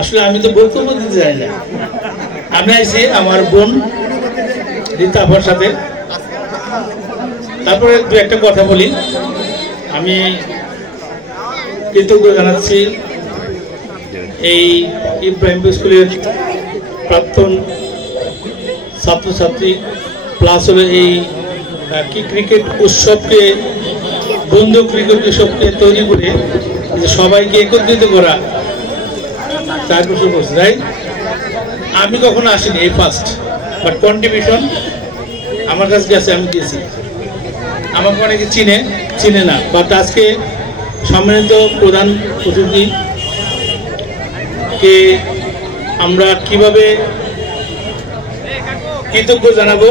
আসলে আমি তো বক্তব্য দিতে যাই না, আমি আইছি আমার বোন রীতা আপার সাথে। তারপরে দু একটা কথা বলি। আমি কৃতজ্ঞ জানাচ্ছি এই ইব্রাহিম স্কুলের প্রাক্তন ছাত্রছাত্রী প্লাস হলো এই ক্রিকেট উৎসবকে, বন্ধু ক্রিকেট উৎসবকে তৈরি করে সবাইকে একত্রিত করা 4 বছর করছে, তাই আমি কখনো আসিনি, এই ফার্স্ট। বাট কন্ট্রিবিউশন আমার কাছে গেছে, আমি দিয়েছি। আমাকে অনেকে চিনে না, বাট আজকে সম্মানিত প্রধান অতিথিকে আমরা কিভাবে কৃতজ্ঞ জানাবো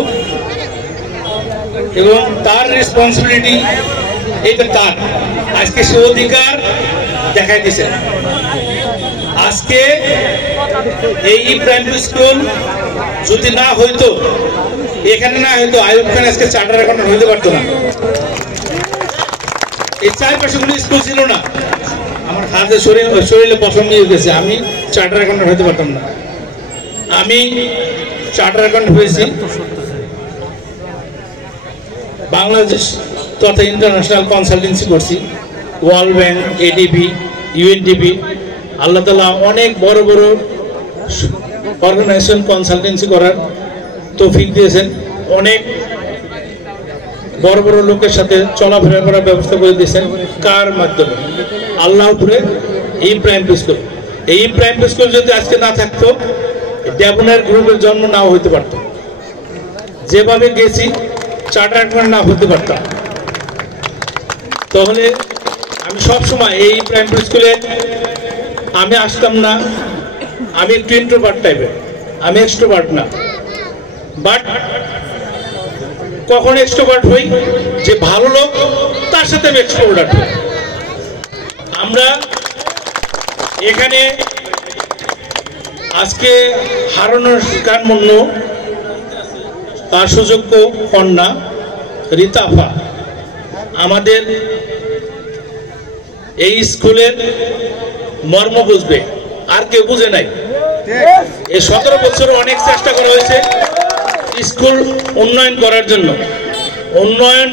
এবং তার রেসপন্সিবিলিটি, এটা তার। আজকে সে অধিকার দেখাই দিয়েছে। আজকে এই প্রাইমারি স্কুল যদি না হইতো, এখানে না হইতো, আইয়ুব খান আজকে চার্টার অ্যাকাউন্টেন্ট হইতে পারতো না। এই 4 পাশে কোনো স্কুল ছিল না। আমার হাতে শরীরে পছন্দ হয়ে গেছে, আমি চার্টার অ্যাকাউন্টেন্ট হইতে পারতাম না। আমি চার্টার অ্যাকাউন্ট হয়েছি বাংলাদেশ তথা ইন্টারন্যাশনাল কনসালটেন্সি করছি, ওয়ার্ল্ড ব্যাংক, এডিবি, ইউএনডিবি। আল্লাহ তাআলা অনেক বড় বড় অর্গানাইজেশন কনসালটেন্সি করার তৌফিক দিয়েছেন। অনেক বড় বড় লোকের সাথে চলাফেরা করার ব্যবস্থা করে দিয়েছেন। কার মাধ্যমে? আল্লাহপুরে এই প্রাইমারি স্কুল। এই প্রাইমারি স্কুল যদি আজকে না থাকতো, ডেভেলপার গ্রুপের জন্ম নাও হতে পারত। যেভাবে গেছি চার্টার অ্যাকাউন্টেন্ট না হতে পারতাম। তাহলে আমি সবসময় এই প্রাইমারি স্কুলে আমি আসতাম না। আমি একটু ইন্ট্রোভার্ট টাইপের, আমি এক্সট্রোভার্ট না। বাট কখন এক্সট্রোভার্ট হই, যে ভালো লোক তার সাথে আমি এক্সট্রোভার্ট হই। আমরা এখানে আজকে হারানোর শিকার মন্য তার সুযোগ্য কন্যা রীতা আপা আমাদের এই স্কুলের মর্ম বুঝবে, আর কেউ বুঝে নাই। এই 17 বছর অনেক চেষ্টা করা হয়েছে স্কুল উন্নয়ন করার জন্য। উন্নয়ন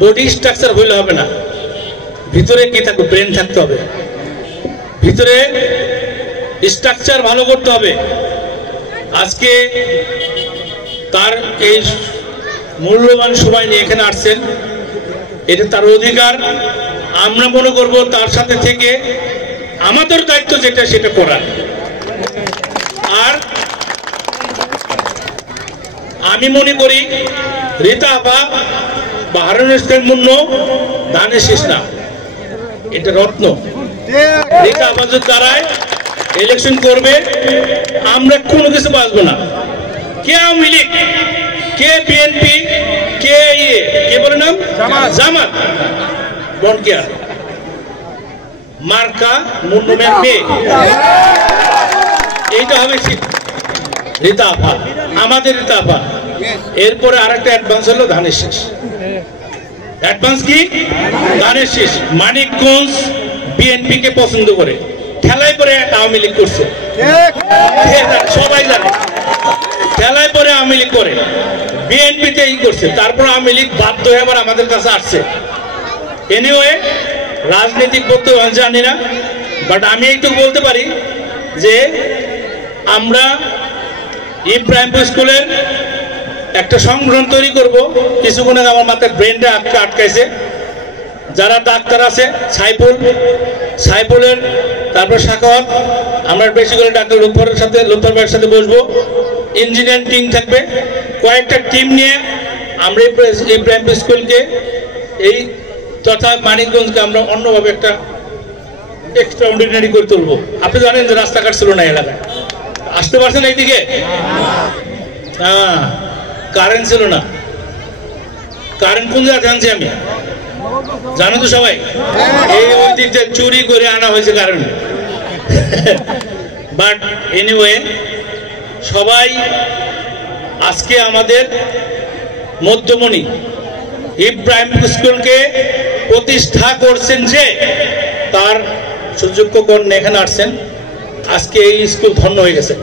বডি স্ট্রাকচার হইলে হবে না, ভিতরে কি থাকবে? ব্রেন থাকতে হবে। ভিতরে স্ট্রাকচার ভালো করতে হবে। আজকে তার এই মূল্যবান সময় নিয়ে এখানে আসছেন, এটা তার অধিকার। আমরা মনে করব তার সাথে থেকে আমাদের দায়িত্ব যেটা সেটা করার। আর আমি মনে করি রীতা আপা বা হারানোর মূল্য দানের শেষ না, এটা রত্ন। রীতা আপা যদি দাঁড়ায় ইলেকশন করবে, আমরা কোনো কিছু বাঁচবো না। কে আওয়ামী লীগ, কে বিএনপি, কে বলে নাম জামাত, ডোন্ট কেয়ার। মার্কা মুন্নমের মেয়ে, এইটা হবে ঠিক। রীতা আপা আমাদের রীতা আপা। এরপরে আরেকটা অ্যাডভান্স হলো ধানের শেষ। অ্যাডভান্স কি? ধানের শেষ। মানিকগঞ্জ বিএনপি কে পছন্দ করে, খেলায় পরে আওয়ামী লীগ করছে, সবাই জানে। খেলায় পরে আওয়ামী লীগ করে, বিএনপিতে এই করছে। তারপর আওয়ামী লীগ বাধ্য হয়ে আবার আমাদের কাছে আসছে। এনিওয়ে, রাজনৈতিক বক্তব্য জানি না, বাট আমি একটু বলতে পারি যে আমরা ইব্রাহিম স্কুলের একটা সংগঠন তৈরি করব। কিছুক্ষণ আগে আমার মাথায় ব্রেনটা আটকাইছে। যারা ডাক্তার আছে, সাইফুলের, তারপর সাখাওয়াত, আমরা বেশি করে ডাক্তার লুৎফর ভাইয়ের সাথে বসবো। ইঞ্জিনিয়ারিং টিম থাকবে, কয়েকটা টিম নিয়ে আমরা ইব্রাহিম স্কুলকে এই তথা মানিকগঞ্জকে আমরা অন্যভাবে একটা এক্সট্রা অর্ডিনারি করে তুলবো। আপনি জানেন যে রাস্তাঘাট ছিল না এলাকায়, আসতে পারছেন এইদিকে? হ্যাঁ, কারেন্ট ছিল না। কারেন্ট কোন জায়গায় আনছি আমি জানো তো সবাই? এই ওই দিক থেকে চুরি করে আনা হয়েছে কারেন্ট। বাট এনিওয়ে, সবাই আজকে আমাদের মধ্যমণি ইব্রাহিম স্কুলকে প্রতিষ্ঠা করছেন, যে তার সুযোগ্য কন্যা এখানে আসছেন। আজকে এই স্কুল ধন্য হয়ে গেছে।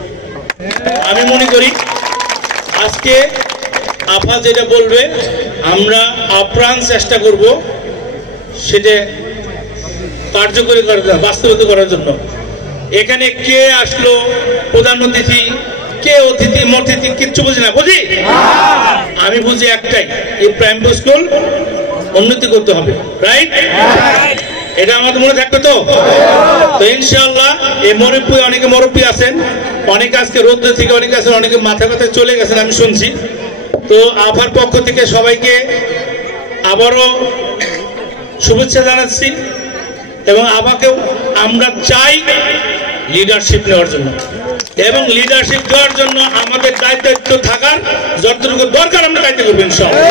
আমি মনে করি আজকে আপা যেটা বলবে আমরা আপ্রাণ চেষ্টা করব সেটা কার্যকরী করার জন্য, বাস্তবায়িত করার জন্য। এখানে কে আসলো প্রধান অতিথি, কে অতিথি মতিথি কিচ্ছু বুঝি না, বুঝি আমি বুঝি একটাই, এই প্রাইমারি স্কুল উন্নতি করতে হবে, রাইট? এটা আমাদের মনে থাকবে তো। তো ইনশাআল্লাহ এই মুরব্বী, অনেকে মুরব্বী আছেন, অনেকে আজকে রোদ্র থেকে অনেকে আছেন, অনেকে মাথা ব্যথায় চলে গেছেন আমি শুনছি। তো আপার পক্ষ থেকে সবাইকে আবারও শুভেচ্ছা জানাচ্ছি এবং আবাকেও আমরা চাই লিডারশিপ নেওয়ার জন্য, এবং লিডারশিপ দেওয়ার জন্য আমাদের দায়িত্ব থাকার যতটুকু দরকার আমরা দায়িত্ব করবো ইনশাআল্লাহ।